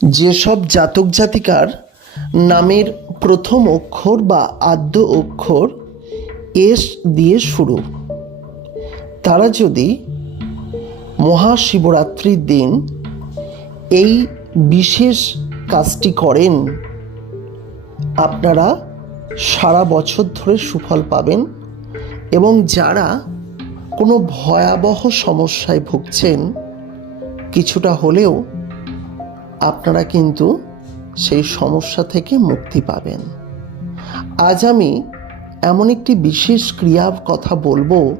যেসব জাতক জাতিকার নামের প্রথম অক্ষর বা আদ্য অক্ষর এস দিয়ে শুরু, তারা যদি মহাশিবরাত্রির দিন এই বিশেষ কাজটি করেন, আপনারা সারা বছর ধরে সুফল পাবেন। এবং যারা কোনো ভয়াবহ সমস্যায় ভুগছেন, কিছুটা হলেও আপনারা কিন্তু সেই সমস্যা থেকে মুক্তি পাবেন। আজ আমি এমন একটি বিশেষ ক্রিয়ার কথা বলবো,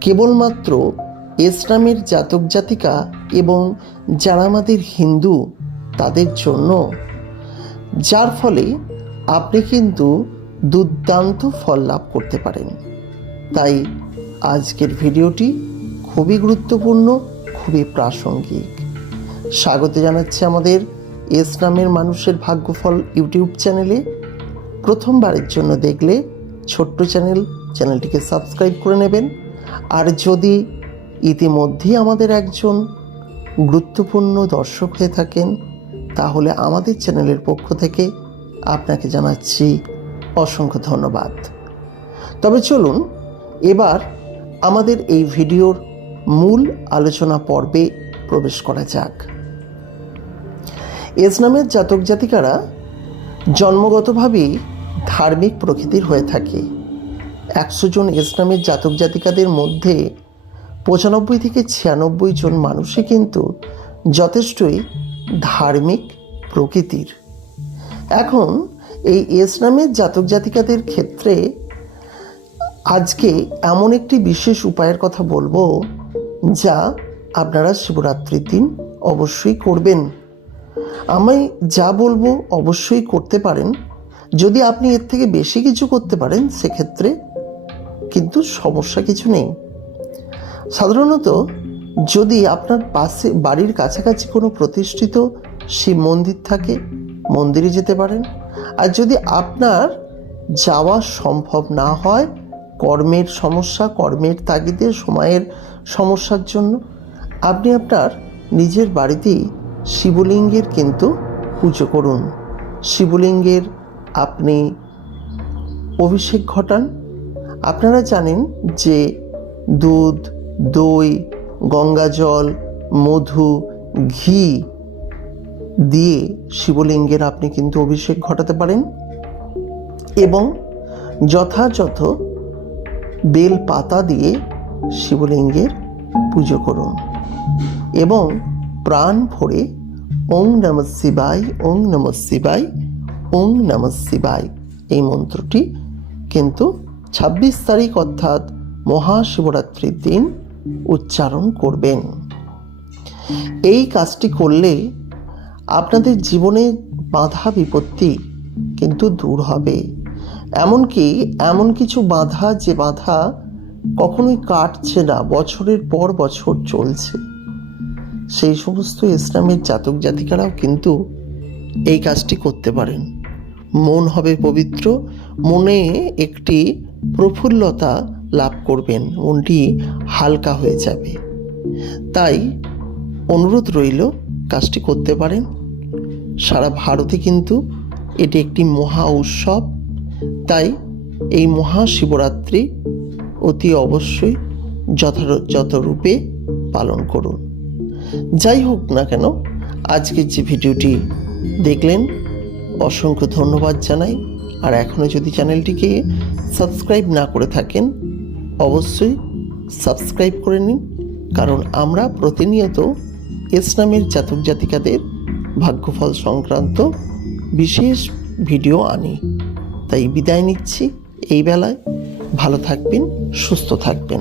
কেবলমাত্র এস নামের জাতক জাতিকা এবং যারা আমাদের হিন্দু তাদের জন্য, যার ফলে আপনি কিন্তু দুর্দান্ত ফল লাভ করতে পারেন। তাই আজকের ভিডিওটি খুবই গুরুত্বপূর্ণ, খুবই প্রাসঙ্গিক। স্বাগত জানাচ্ছি আমাদের এস নামের মানুষের ভাগ্যফল ইউটিউব চ্যানেলে। প্রথমবারের জন্য দেখলে ছোট্ট চ্যানেলটিকে সাবস্ক্রাইব করে নেবেন। আর যদি ইতিমধ্যেই আমাদের একজন গুরুত্বপূর্ণ দর্শক হয়ে থাকেন, তাহলে আমাদের চ্যানেলের পক্ষ থেকে আপনাকে জানাচ্ছি অসংখ্য ধন্যবাদ। তবে চলুন এবার আমাদের এই ভিডিওর মূল আলোচনা পর্বে প্রবেশ করা যাক। এস নামের জাতক জাতিকারা জন্মগতভাবেই ধার্মিক প্রকৃতির হয়ে থাকে। 100 জন এস নামের জাতক জাতিকাদের মধ্যে 95 থেকে 96 জন মানুষই কিন্তু যথেষ্টই ধার্মিক প্রকৃতির। এখন এই এস নামের জাতক জাতিকাদের ক্ষেত্রে আজকে এমন একটি বিশেষ উপায়ের কথা বলবো, যা আপনারা শিবরাত্রির দিন অবশ্যই করবেন। আমি যা বলবো অবশ্যই করতে পারেন। যদি আপনি এর থেকে বেশি কিছু করতে পারেন, সেক্ষেত্রে কিন্তু সমস্যা কিছু নেই। সাধারণত যদি আপনার পাশে বাড়ির কাছাকাছি কোনো প্রতিষ্ঠিত শিব মন্দির থাকে, মন্দিরে যেতে পারেন। আর যদি আপনার যাওয়া সম্ভব না হয়, কর্মের সমস্যা, কর্মের তাগিদে, সময়ের সমস্যার জন্য, আপনি আপনার নিজের বাড়িতেই শিবলিঙ্গের কিন্তু পুজো করুন। শিবলিঙ্গের আপনি অভিষেক ঘটান। আপনারা জানেন যে দুধ, দই, গঙ্গা জল, মধু, ঘি দিয়ে শিবলিঙ্গের আপনি কিন্তু অভিষেক ঘটাতে পারেন। এবং যথাযথ বেল পাতা দিয়ে শিবলিঙ্গের পুজো করুন এবং প্রাণ ভরে ওং নমঃ শিবায়, ওং নমঃ শিবায়, ওং নমঃ শিবায় এই মন্ত্রটি কিন্তু 26 তারিখ অর্থাৎ মহাশিবরাত্রির দিন উচ্চারণ করবেন। এই কাজটি করলে আপনাদের জীবনে বাধা বিপত্তি কিন্তু দূর হবে। এমনকি এমন কিছু বাধা, যে বাধা কখনোই কাটছে না, বছরের পর বছর চলছে, সেই সমস্ত এস নামের জাতক জাতিকারাও কিন্তু এই কাজটি করতে পারেন। মন হবে পবিত্র, মনে একটি প্রফুল্লতা লাভ করবেন, মনটি হালকা হয়ে যাবে। তাই অনুরোধ রইল, কাজটি করতে পারেন। সারা ভারতে কিন্তু এটি একটি মহা উৎসব। তাই এই মহাশিবরাত্রি অতি অবশ্যই যথাযথ রূপে পালন করুন। যাই হোক না কেন, আজকের যে ভিডিওটি দেখলেন, অসংখ্য ধন্যবাদ জানাই। আর এখনও যদি চ্যানেলটিকে সাবস্ক্রাইব না করে থাকেন, অবশ্যই সাবস্ক্রাইব করে নিন, কারণ আমরা প্রতিনিয়ত এস নামের জাতক জাতিকাদের ভাগ্যফল সংক্রান্ত বিশেষ ভিডিও আনি। তাই বিদায় নিচ্ছি এই বেলায়। ভালো থাকবেন, সুস্থ থাকবেন।